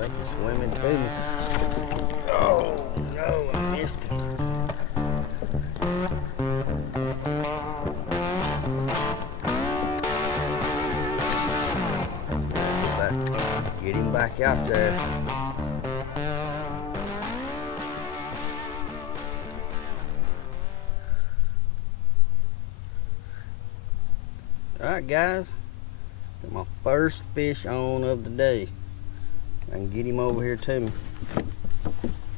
think he's swimming to me. Oh no, I missed him. Get him back out there. Alright guys, got my first fish on of the day. I can get him over here to me.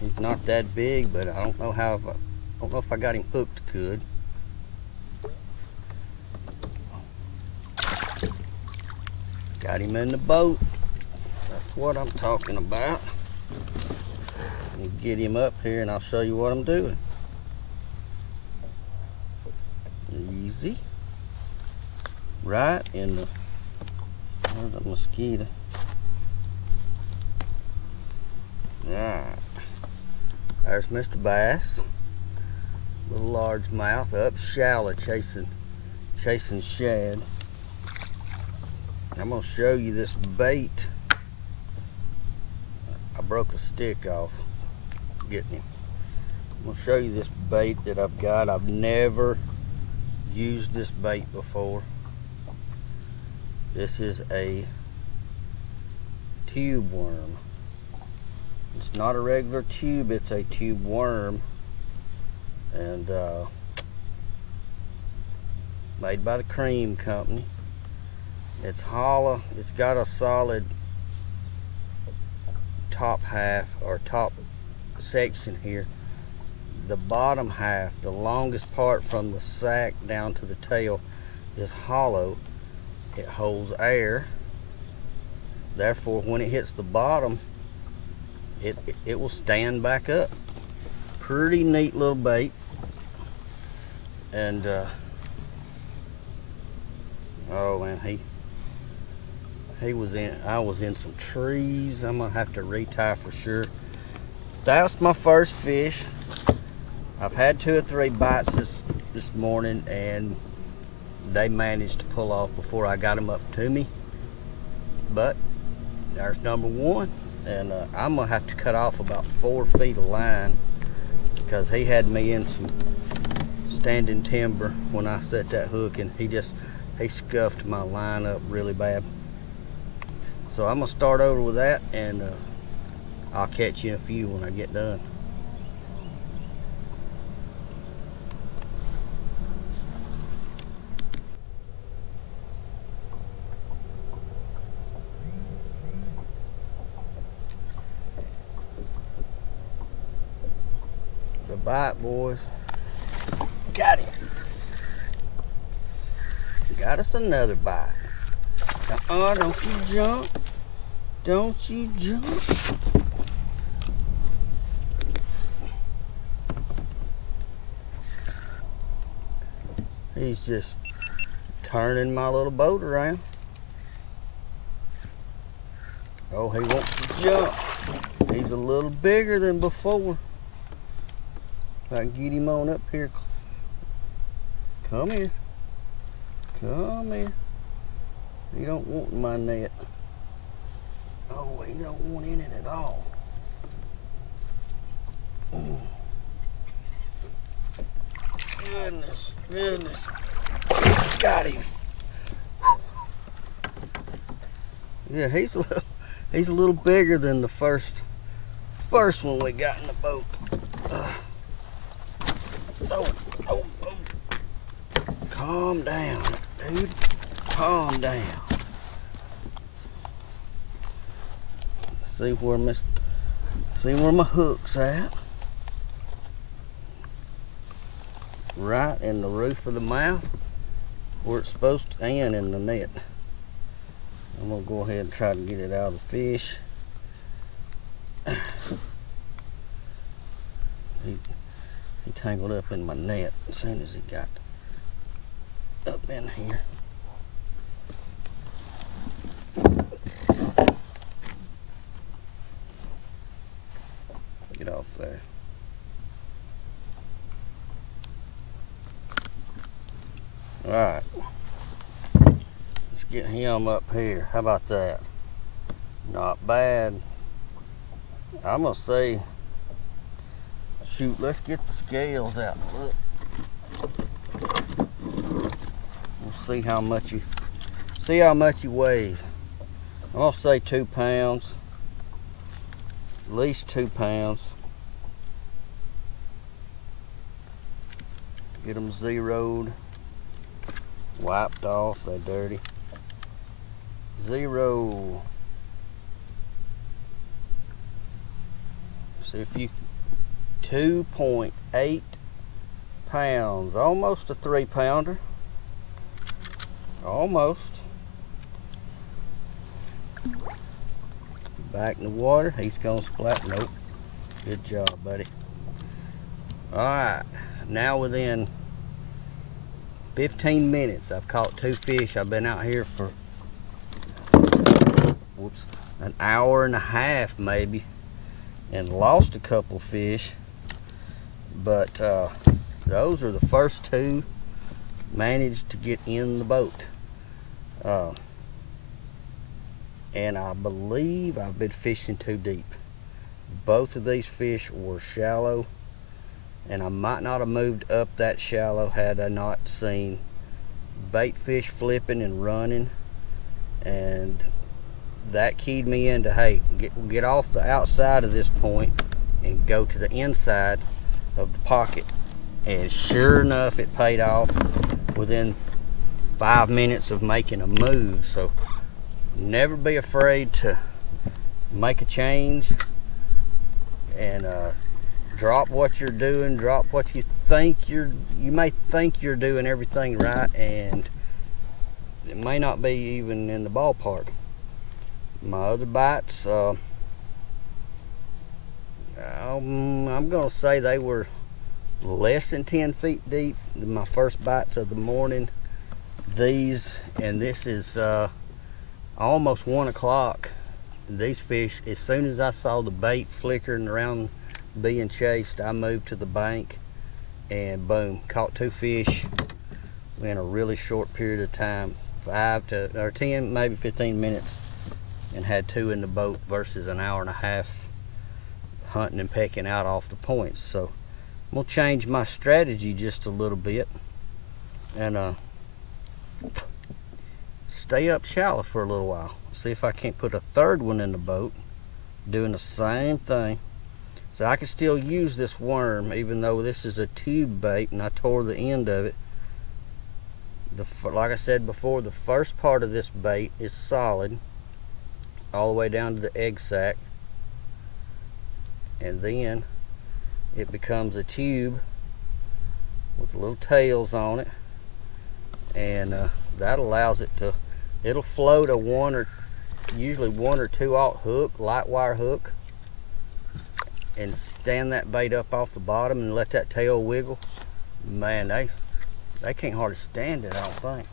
He's not that big, but I don't know if I got him hooked good. Got him in the boat. That's what I'm talking about. Let me get him up here and I'll show you what I'm doing. Easy. Right in the, where's the mosquito? Right. There's Mr. Bass. Little largemouth up shallow chasing shad. I'm gonna show you this bait. I broke a stick off getting him. I'm gonna show you this bait that I've got. I've never used this bait before. This is a tube worm. It's not a regular tube, it's a tube worm. And made by the Creme Company. It's hollow. It's got a solid top half or top section here. The bottom half, the longest part from the sack down to the tail, is hollow. It holds air. Therefore, when it hits the bottom, it will stand back up. Pretty neat little bait. And oh man, I was in some trees. I'm gonna have to retie for sure. That's my first fish. I've had 2 or 3 bites this morning, and they managed to pull off before I got them up to me. But there's number 1, and I'm gonna have to cut off about 4 feet of line because he had me in some standing timber when I set that hook, and he scuffed my line up really bad. So I'm gonna start over with that, and I'll catch you in a few when I get done. The bite, boys. Got him. Got us another bite. Don't you jump. Don't you jump. He's just turning my little boat around. Oh, he wants to jump. He's a little bigger than before. If I can get him on up here. Come here. Come here. He don't want my net. Oh, he don't want in it at all. Ooh. Goodness. Got him. Yeah, he's a little bigger than the first one we got in the boat. Oh. Calm down, dude. Calm down. See where my hook's at. Right in the roof of the mouth, where it's supposed to end in the net. I'm gonna go ahead and try to get it out of the fish. He tangled up in my net as soon as he got up in here. Get off there. Alright. Let's get him up here. How about that? Not bad. I'm gonna say, shoot, let's get the scales out and look. We'll see how much he weighs. I'm gonna say 2 pounds, at least 2 pounds. Get them zeroed, wiped off, they're dirty. Zero. See if you, 2.8 pounds, almost a 3-pounder. Almost. Back in the water, he's gonna splat. Nope. Good job, buddy. Alright, now within 15 minutes, I've caught 2 fish. I've been out here for, an hour and a half maybe, and lost a couple fish. But those are the first 2 managed to get in the boat. And I believe I've been fishing too deep. Both of these fish were shallow, and I might not have moved up that shallow had I not seen bait fish flipping and running, and that keyed me into, hey, get off the outside of this point and go to the inside of the pocket. And sure enough, it paid off within 5 minutes of making a move. So never be afraid to make a change and drop what you're doing, drop what you think you may think you're doing everything right, and it may not be even in the ballpark. My other bites, I'm gonna say they were less than 10 feet deep. My first bites of the morning, these, and this is almost 1 o'clock. These fish, as soon as I saw the bait flickering around being chased, I moved to the bank and boom, caught 2 fish in a really short period of time, 10, maybe 15 minutes, and had 2 in the boat versus an hour and a half hunting and pecking out off the points. So I'm gonna change my strategy just a little bit and stay up shallow for a little while. See if I can't put a 3rd one in the boat doing the same thing. So I can still use this worm even though this is a tube bait and I tore the end of it. Like I said before, the first part of this bait is solid all the way down to the egg sac, and then it becomes a tube with little tails on it, and that allows it to, it'll float a usually 1 or 2/0 hook, light wire hook, and stand that bait up off the bottom and let that tail wiggle. Man, they can't hardly stand it, I don't think.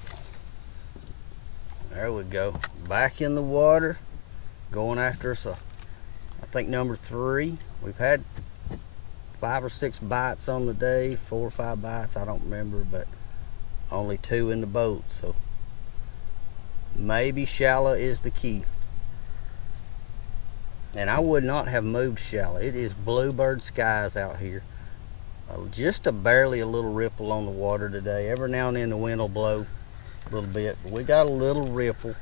There we go, back in the water, going after us, I think number 3. We've had 5 or 6 bites on the day, 4 or 5 bites, I don't remember, but only 2 in the boat. So maybe shallow is the key. And I would not have moved shallow. It is bluebird skies out here. Just barely a little ripple on the water today. Every now and then the wind will blow a little bit, but we got a little ripple.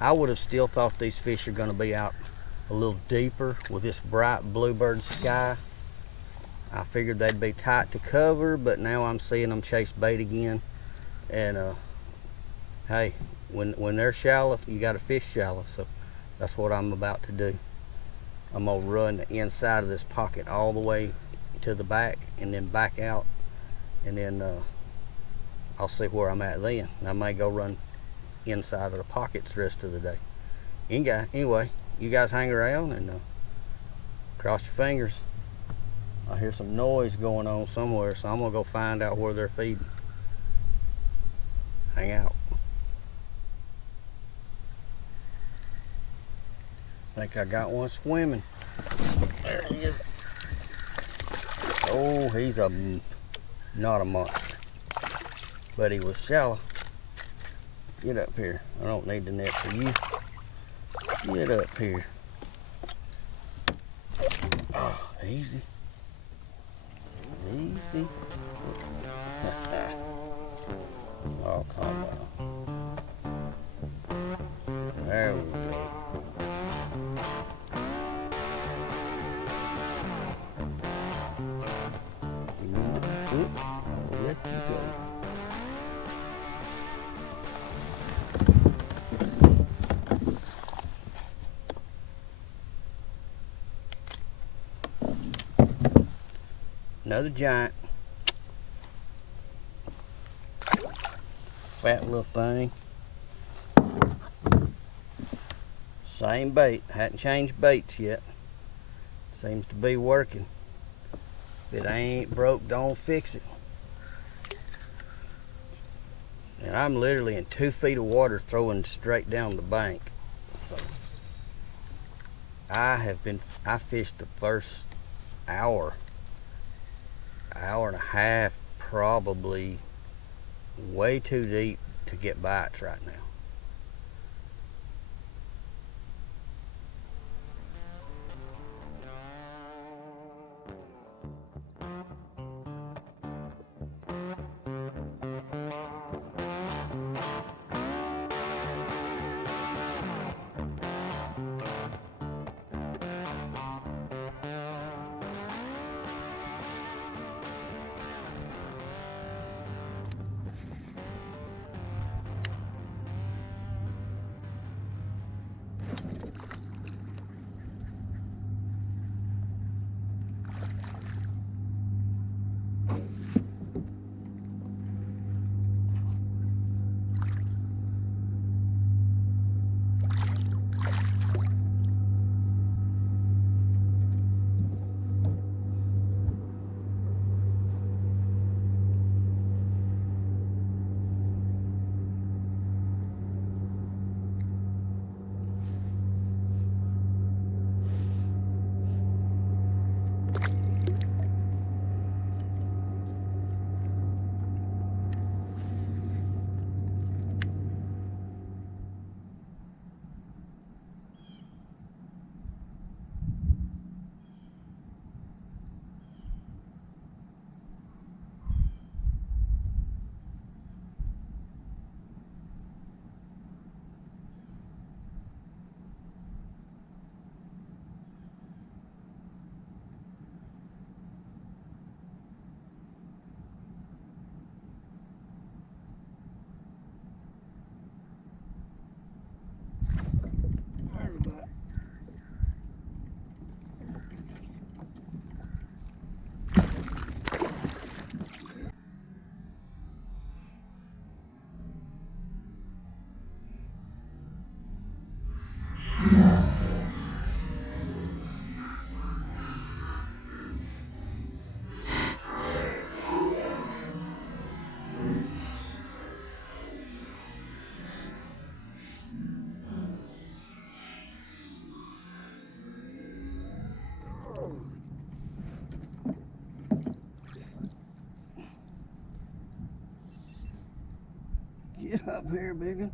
I would have still thought these fish are going to be out a little deeper with this bright bluebird sky. I figured they'd be tight to cover, but now I'm seeing them chase bait again. And hey, when they're shallow, you got to fish shallow. So that's what I'm about to do. I'm gonna run the inside of this pocket all the way to the back and then back out, and then I'll see where I'm at then. I may go run inside of the pockets the rest of the day. Anyway, you guys hang around and cross your fingers. I hear some noise going on somewhere, so I'm gonna go find out where they're feeding. Hang out. I think I got one swimming. There he is. Oh, he's not a monster, but he was shallow. Get up here. I don't need the net for you. Get up here. Easy. Easy. Oh, calm down. There we go. You need to put, I'll let you go. Another giant. Fat little thing. Same bait. Hadn't changed baits yet. Seems to be working. If it ain't broke, don't fix it. And I'm literally in 2 feet of water throwing straight down the bank. So I fished the first hour and a half, probably way too deep to get bites right now. Get up here, big one.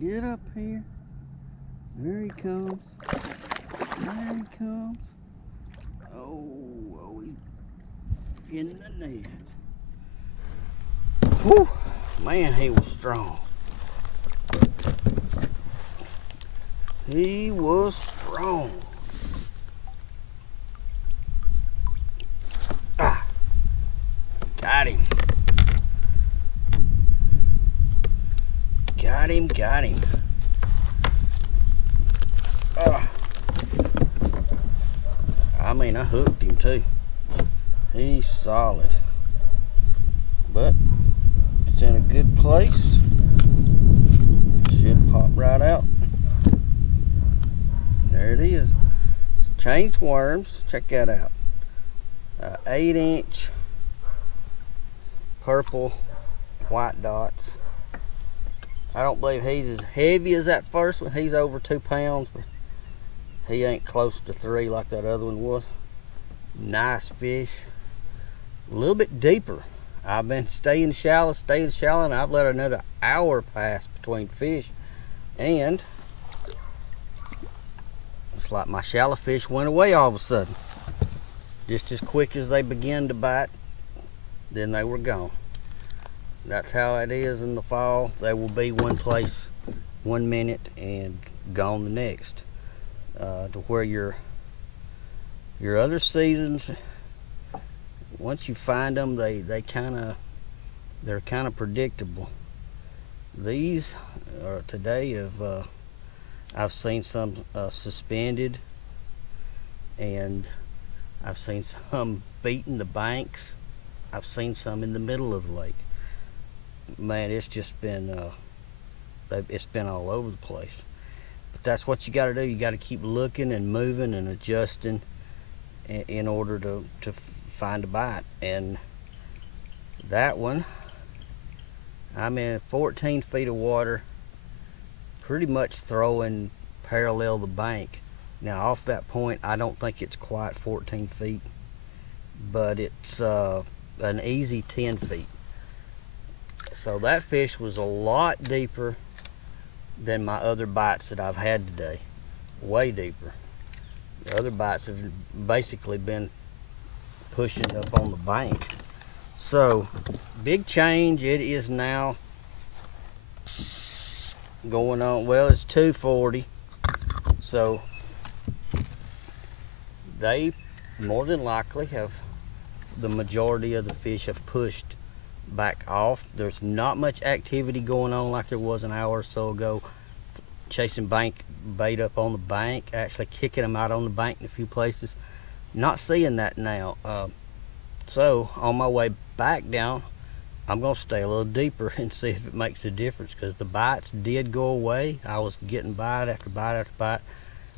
Get up here. There he comes. There he comes. Oh, he's in the net. Whew, man, he was strong. He was strong. Ah, got him. Got him. I mean, I hooked him too. He's solid. But it's in a good place. Should pop right out. There it is. Changed worms. Check that out. 8-inch purple white dots. I don't believe he's as heavy as that first one. He's over 2 pounds, but he ain't close to 3 like that other one was. Nice fish. A little bit deeper. I've been staying shallow, and I've let another hour pass between fish. And it's like my shallow fish went away all of a sudden. just as quick as they began to bite, then they were gone. That's how it is in the fall. They will be one place 1 minute and gone the next. To where your other seasons, once you find them, they're kind of predictable. These today I've seen some suspended, and I've seen some beating the banks. I've seen some in the middle of the lake. Man, it's just been all over the place. But that's what you got to do. You got to keep looking and moving and adjusting in order to find a bite. And that one, I'm in 14 feet of water, pretty much throwing parallel the bank. Now off that point, I don't think it's quite 14 feet, but it's an easy 10 feet. So that fish was a lot deeper than my other bites that I've had today. Way deeper. The other bites have basically been pushing up on the bank. So, big change. It is now going on, well, it's 2:40. So, they more than likely have, the majority of the fish have pushed back off. There's not much activity going on like there was an hour or so ago, chasing bait up on the bank, actually kicking them out on the bank in a few places. Not seeing that now. So on my way back down, I'm gonna stay a little deeper and see if it makes a difference, because the bites did go away. I was getting bite after bite after bite.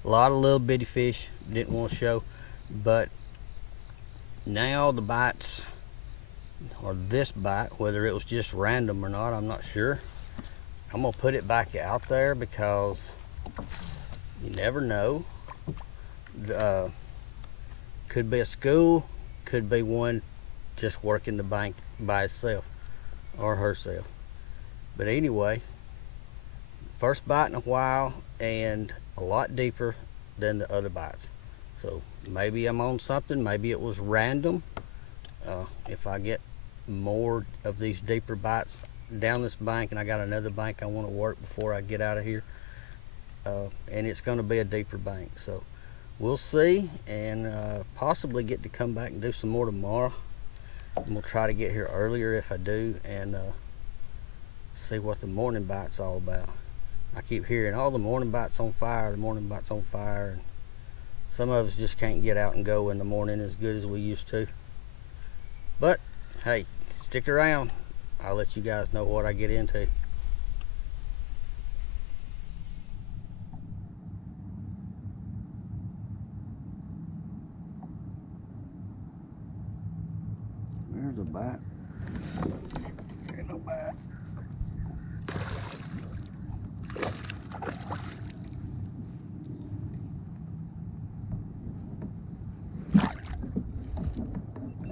A lot of little bitty fish, didn't want to show, but now the bites, or this bite, whether it was just random or not, I'm not sure. I'm gonna put it back out there because you never know. Could be a school, could be one just working the bank by itself or herself. But anyway, first bite in a while and a lot deeper than the other bites. So maybe I'm on something, maybe it was random. If I get more of these deeper bites down this bank, and I got another bank I want to work before I get out of here, and it's going to be a deeper bank, so we'll see, and possibly get to come back and do some more tomorrow. I'm going to try to get here earlier if I do, and see what the morning bite's all about. I keep hearing, oh, the morning bite's on fire, the morning bite's on fire, and some of us just can't get out and go in the morning as good as we used to. But hey, stick around. I'll let you guys know what I get into. There's a bite. There's no bite.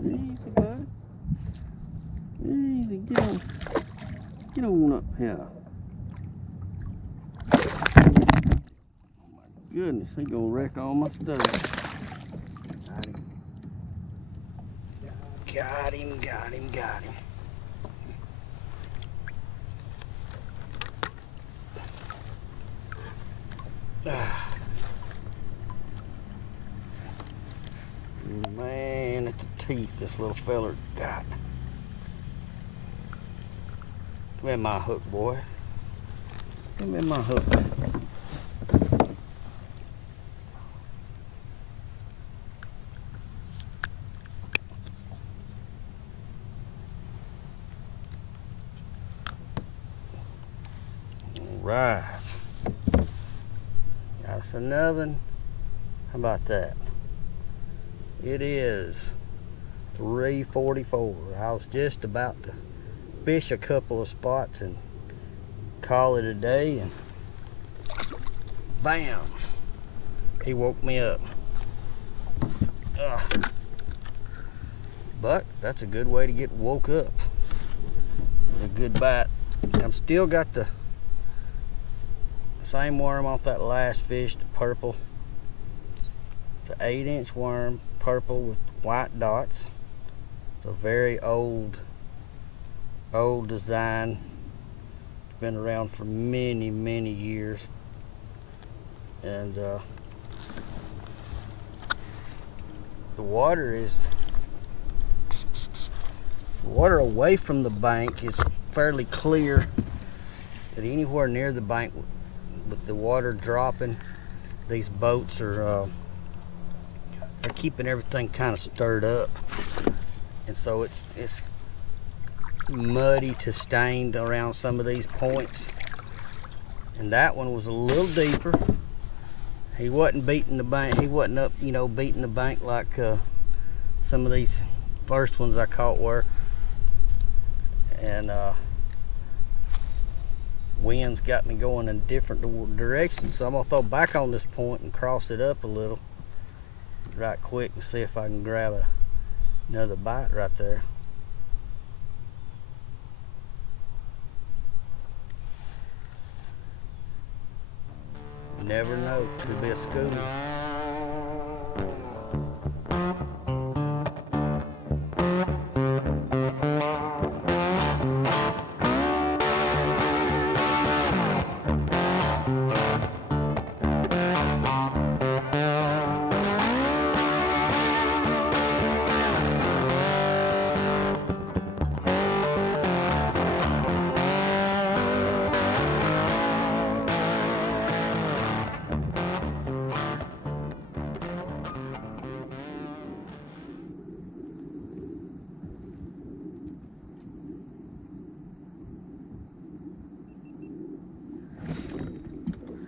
Easy, bud. Easy, get on up here. Oh my goodness, he gonna wreck all my stuff. Got him. Man, it's the teeth this little feller got. Give me my hook, boy. Give me my hook. Right. Got us another one. How about that? It is 3:44. I was just about to fish a couple of spots and call it a day, and bam, he woke me up. Ugh. But that's a good way to get woke up. A good bite. I'm still got the same worm off that last fish, the purple. It's an 8-inch worm, purple with white dots. It's a very old design. It's been around for many, many years. And the water away from the bank is fairly clear, but anywhere near the bank with the water dropping, these boats are they're keeping everything kind of stirred up, and so it's muddy to stained around some of these points. And that one was a little deeper. He wasn't beating the bank. He wasn't up, beating the bank like some of these first ones I caught were. And winds got me going in different directions, so I'm gonna throw back on this point and cross it up a little right quick and see if I can grab another bite right there. You never know, could be a school.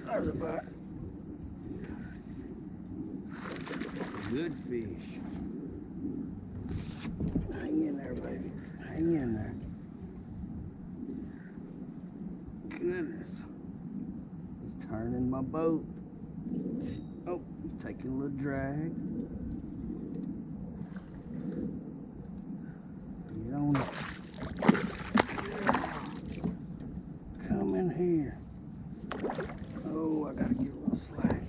There's a bite. Good fish. Hang in there, baby. Hang in there. Goodness. He's turning my boat. Oh, he's taking a little drag. Get on it. Come in here. Oh, I gotta get a little slack.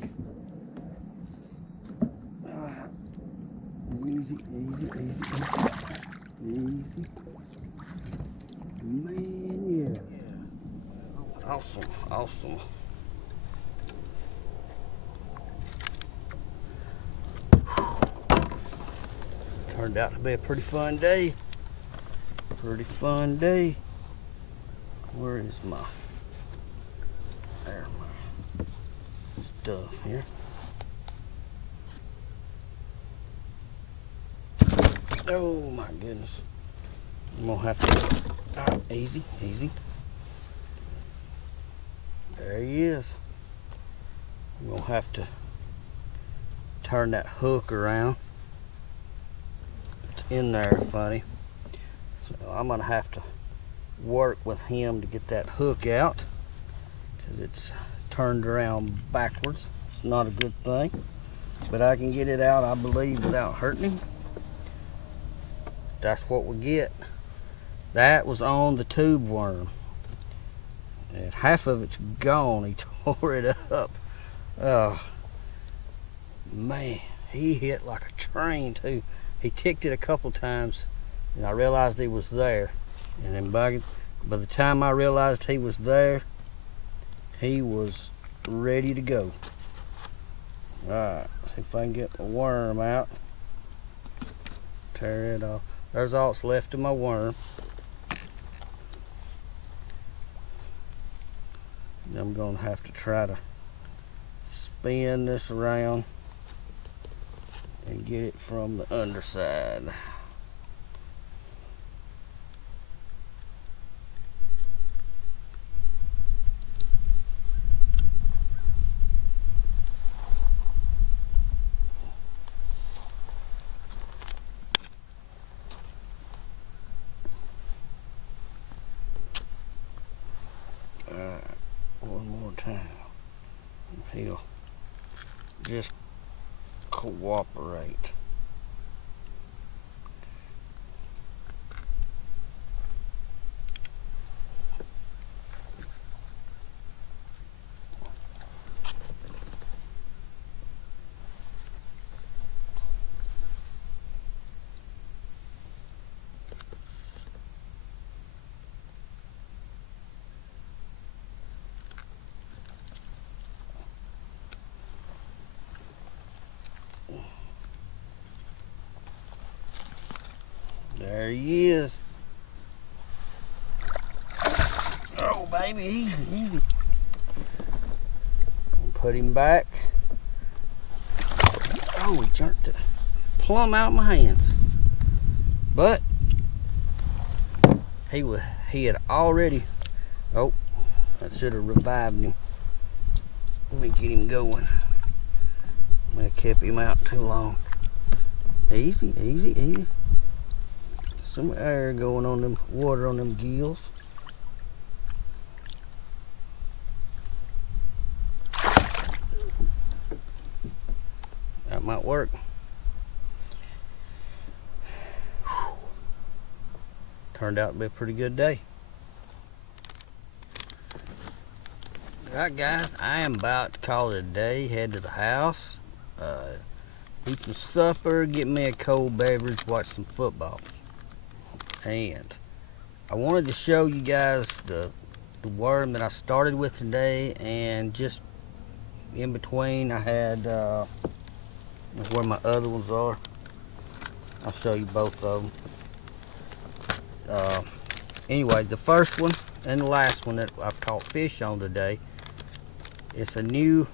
Easy, easy, easy, easy. Easy. Man, yeah. Awesome, awesome. Turned out to be a pretty fun day. Pretty fun day. Where is my stuff here? Oh my goodness. I'm gonna have to easy, easy. There he is. I'm gonna have to turn that hook around. It's in there funny. So I'm gonna have to work with him to get that hook out, because it's turned around backwards. It's not a good thing, but I can get it out, I believe, without hurting him. That's what we get. That was on the tube worm, and half of it's gone. He tore it up. Oh man, he hit like a train too. He ticked it a couple times, and I realized he was there. And then by the time I realized he was there, he was ready to go. Alright, see if I can get my worm out. Tear it off. There's all that's left of my worm. I'm going to have to try to spin this around and get it from the underside. One more time. If he'll just cooperate. There he is. Oh, baby, easy, easy. Put him back. Oh, he jerked it plumb out of my hands. But he had already. Oh, I should have revived him. Let me get him going. I kept him out too long. Easy, easy, easy. Some air going on them, water on them gills. That might work. Whew. Turned out to be a pretty good day. Alright guys, I am about to call it a day, head to the house, eat some supper, get me a cold beverage, watch some football. And I wanted to show you guys the worm that I started with today, and just in between I had where my other ones are. I'll show you both of them. Anyway, the first one and the last one that I've caught fish on today, it's a new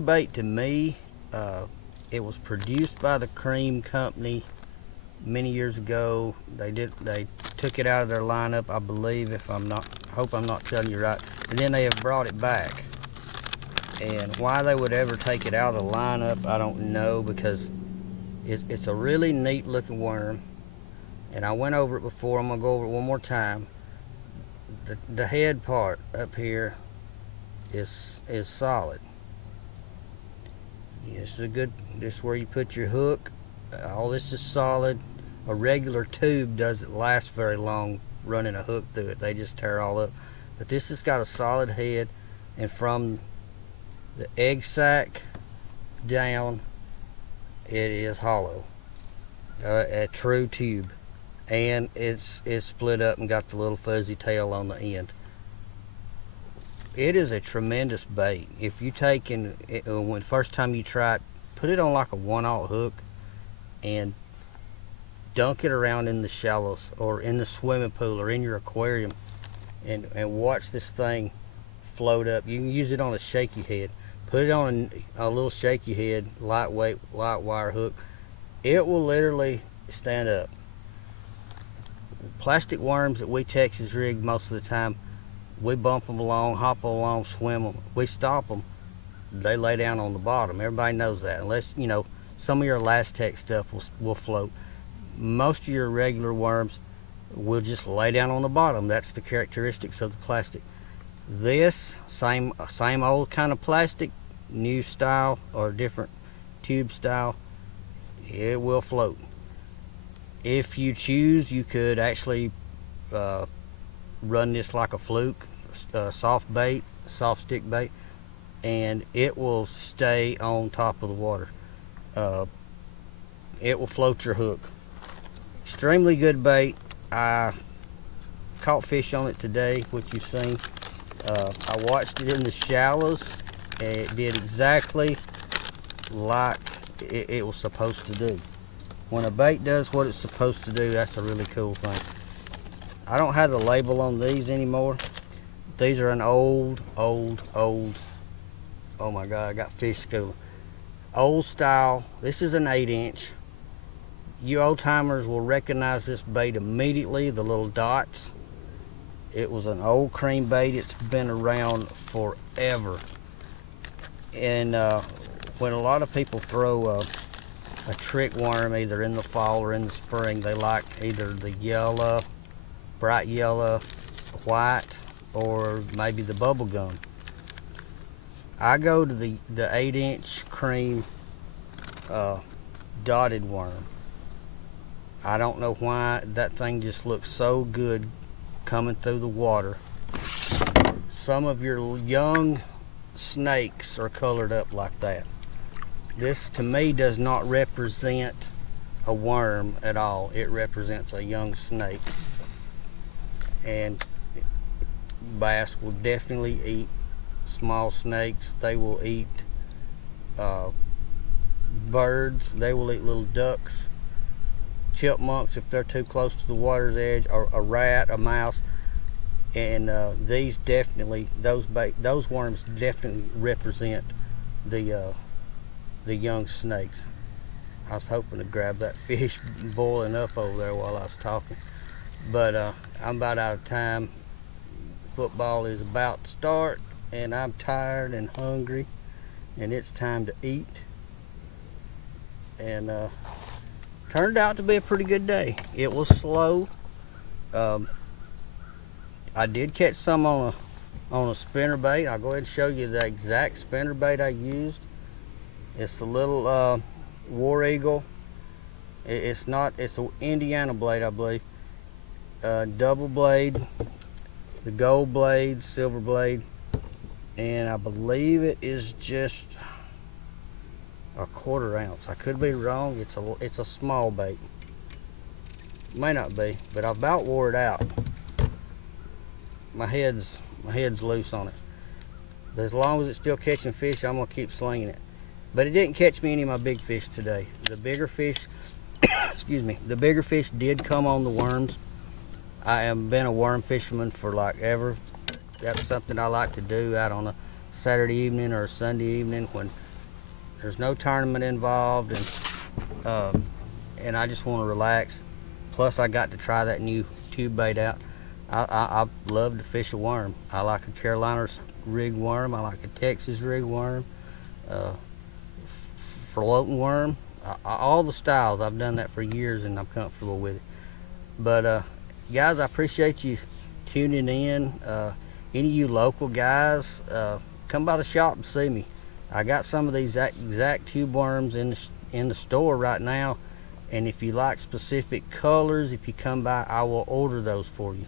bait to me. It was produced by the Creme Company many years ago. They took it out of their lineup, I believe, hope I'm not telling you right, and then they have brought it back. And why they would ever take it out of the lineup, I don't know, because it's a really neat looking worm. And I went over it before. I'm gonna go over it one more time. The head part up here is solid. This is where you put your hook. All this is solid. A regular tube doesn't last very long running a hook through it. They just tear all up. But this has got a solid head, and from the egg sac down, it is hollow. A true tube. And it's split up and got the little fuzzy tail on the end. It is a tremendous bait. If you take when first time you try it, put it on like a 1/0 hook and dunk it around in the shallows or in the swimming pool or in your aquarium, and watch this thing float up. You can use it on a shaky head. Put it on a little shaky head, lightweight, light wire hook. It will literally stand up. Plastic worms that we Texas rig most of the time, we bump them along, hop along, swim them. We stop them, they lay down on the bottom. Everybody knows that. Unless, you know, some of your Last-Tex stuff will float. Most of your regular worms will just lay down on the bottom. That's the characteristics of the plastic. This same old kind of plastic, new style or different tube style, it will float. If you choose, you could actually run this like a fluke, soft stick bait, and it will stay on top of the water. It will float your hook. Extremely good bait. I caught fish on it today, which you've seen. I watched it in the shallows, and it did exactly like it was supposed to do. When a bait does what it's supposed to do, that's a really cool thing. I don't have the label on these anymore. These are an old, oh my God, I got fish school. Old style. This is an 8-inch. You old timers will recognize this bait immediately, the little dots. It was an old cream bait. It's been around forever. And when a lot of people throw a trick worm either in the fall or in the spring, they like either the yellow, bright yellow, white, or maybe the bubble gum. I go to the 8-inch cream dotted worm. I don't know why, that thing just looks so good coming through the water. Some of your young snakes are colored up like that. This to me does not represent a worm at all. It represents a young snake. And bass will definitely eat small snakes. They will eat birds. They will eat little ducks. chipmunks if they're too close to the water's edge, or a rat, a mouse. And these definitely, those worms definitely represent the young snakes. I was hoping to grab that fish boiling up over there while I was talking, but I'm about out of time. Football is about to start, and I'm tired and hungry, and it's time to eat. And turned out to be a pretty good day. It was slow. I did catch some on a spinner bait. I'll go ahead and show you the exact spinner bait I used. It's a little War Eagle. It's an Indiana blade, I believe. Double blade, the gold blade, silver blade, and I believe it is just a 1/4 ounce. I could be wrong. It's a small bait. May not be, but I about wore it out. My head's loose on it. But as long as it's still catching fish, I'm gonna keep slinging it. But it didn't catch me any of my big fish today. The bigger fish, excuse me, the bigger fish did come on the worms. I have been a worm fisherman for like ever. That's something I like to do out on a Saturday evening or a Sunday evening when there's no tournament involved, and I just want to relax. Plus, I got to try that new tube bait out. I love to fish a worm. I like a Carolina rig worm. I like a Texas rig worm. Floating worm. All the styles. I've done that for years, and I'm comfortable with it. But guys, I appreciate you tuning in. Any of you local guys, come by the shop and see me. I got some of these exact tube worms in the store right now, and if you like specific colors, if you come by, I will order those for you.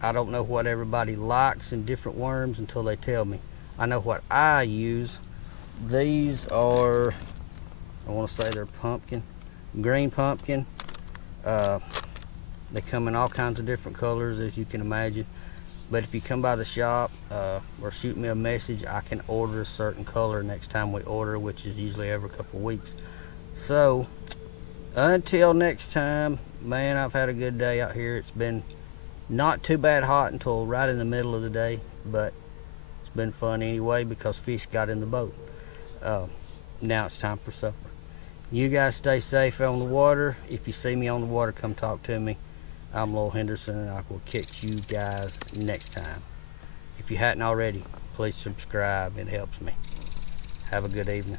I don't know what everybody likes in different worms until they tell me. I know what I use. These are, I want to say they're pumpkin, green pumpkin. They come in all kinds of different colors, as you can imagine. But if you come by the shop or shoot me a message, I can order a certain color next time we order, which is usually every couple of weeks. So until next time, man, I've had a good day out here. It's been not too bad hot until right in the middle of the day, but it's been fun anyway because fish got in the boat. Now it's time for supper. You guys stay safe on the water. If you see me on the water, come talk to me. I'm Lowell Henderson, and I will catch you guys next time. If you hadn't already, please subscribe. It helps me. Have a good evening.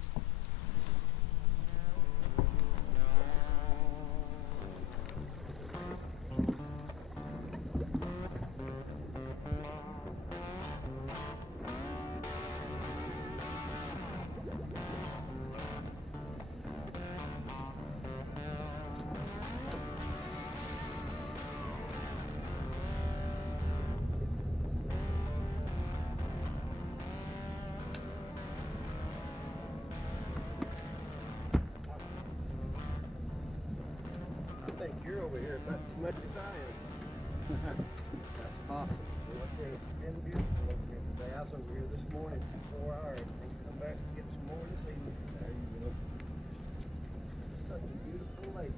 I think you're over here about as much as I am. That's possible. Well, I tell you, it's been beautiful over here today. I was over here this morning for 4 hours and come back and get some more this evening. There you go. Such a beautiful lake.